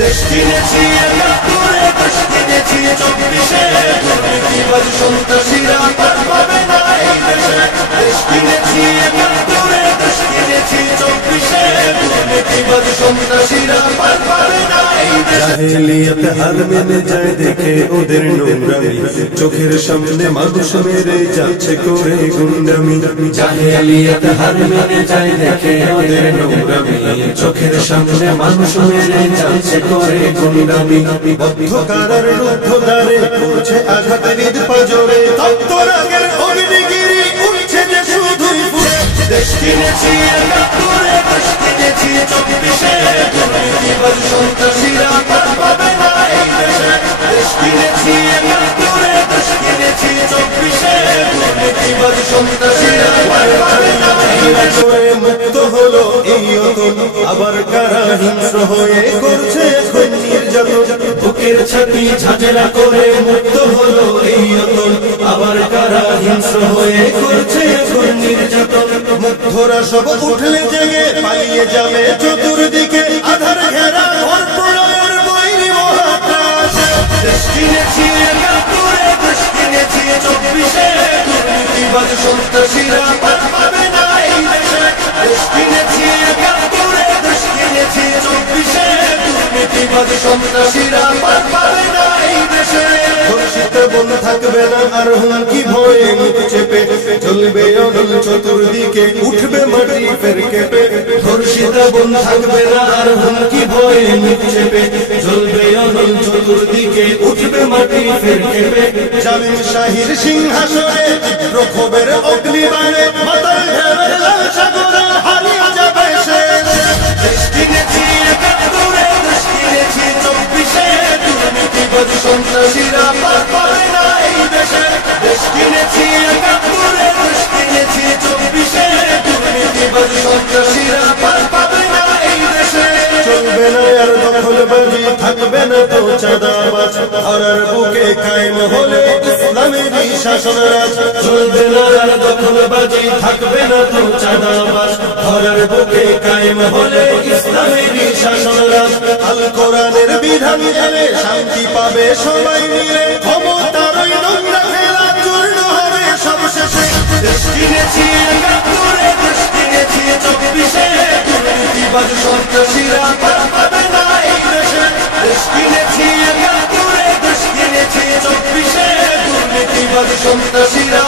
দেশ কিনেছি একাত্তরে, দেশ কিনেছি 24-এ, দুর্নীতিবাজ সন্ত্রাসীরা পার পাবে না এই দেশে। দেশ কিনেছি একাত্তরে, দেশ কিনেছি 24-এ, দুর্নীতিবাজ সন্ত্রাসীরা পার পাবে না এই দেশে। জাহেলিয়াত হার মেনে যায় দেখে ওদের নোংরামি, চোখের সামনে মানুষ মেরে যাচ্ছে করে গুন্ডামি। জাহেলিয়াত হার মেনে যায় দেখে ওদের নোংরামি, চোখের সামনে মানুষ মেরে যাচ্ছে করে গুন্ডামি। বদ্ধ কারার রুদ্ধ দ্বারে করছে আঘাতের ঈদ পাজরে, তত্ত্বরাগের অগ্নিগিরি উঠছে যে শুধুই ফুটে। দেশ কিনেছি একাত্তরে, দেশ কিনেছি 24-এ, দুর্নীতিবাজ সন্ত্রাসীরা পার পাবে না এই দেশে। দেশ কিনেছি একাত্তরে, দেশ কিনেছি 24-এ, দুর্নীতিবাজ সন্ত্রাসীরা পার পাবে না এই দেশে। মুক্ত হলো এই অতন, আবার কারা হিংস্র হয়ে করছে এখন নির্যাতন। বুকের ছাতি ঝাঁঝরা করে মুক্ত হলো এই অতন, আবার কারা হিংস্র হয়ে করছে এখন নির্যাতন। মুগ্ধরা সব উঠলে জেগে পালিয়ে যাবে চতুর্দিকে, আধার ঘেরা ঘর প্রলয়ের বৈরী মহাত্রাস। দেশ কিনেছি একাত্তরে, দেশ কিনেছি 24-এ, দুর্নীতিবাজ সন্ত্রাসীরা পার পাবে না এই দেশে। দেশ কিনেছি একাত্তরে, দেশ কিনেছি 24-এ, দুর্নীতিবাজ সন্ত্রাসীরা পার পাবে না এই দেশে। ধর্ষিত বন থাকবে না আর হুমকি ভয়ে মুখ চেপে, চলবে অনল চতুর্দিকে উঠবে মাটি ফের কেঁপে। ধর্ষিত বন থাকবে না আর হুমকি ভয়ে মুখ চেপে, চলবে অনল চতুর্দিকে উঠবে মাটি ফের কেঁপে। জালিম শাহির সিংহাসনে তীব্র ক্ষোভের অগ্নিবাণে মাতাল ঢেউয়ের লাল সাগরে হারিয়ে যাবে শেষ। দেশ কিনেছি একাত্তরে, দেশ কিনেছি 24-এ, দুর্নীতিবাজ সন্ত্রাসীরা পার পাবে না এই দেশে। দেশ কিনেছি একাত্তরে, দেশ কিনেছি 24-এ, দুর্নীতিবাজ সন্ত্রাসীরা পার পাবে না এই দেশে। চলবে না আর দখলবাজি, থাকবে না তো চাঁদাবাজ, ধরার বুকে কায়েম হলে ইসলামেরই শাসন রাজ। চলবে না আর দখলবাজি, থাকবে না তো চাঁদাবাজ, ধরার বুকে কায়েম হলে ইসলামেরই শাসন রাজ। আল কোরআনের বিধান এলে শান্তি পাবে সবাই মিলে, ক্ষমতার ওই নোংরা খেলা চূর্ণ হবে সবশেষে। দেশ কিনেছি একাত্তরে, দেশ কিনেছি 24-এ, দুর্নীতিবাজ সন্ত্রাসীরা পার পাবে না এই দেশে। দেশ কিনেছি একাত্তরে, দেশ কিনেছি 24-এ, দুর্নীতিবাজ সন্ত্রাসীরা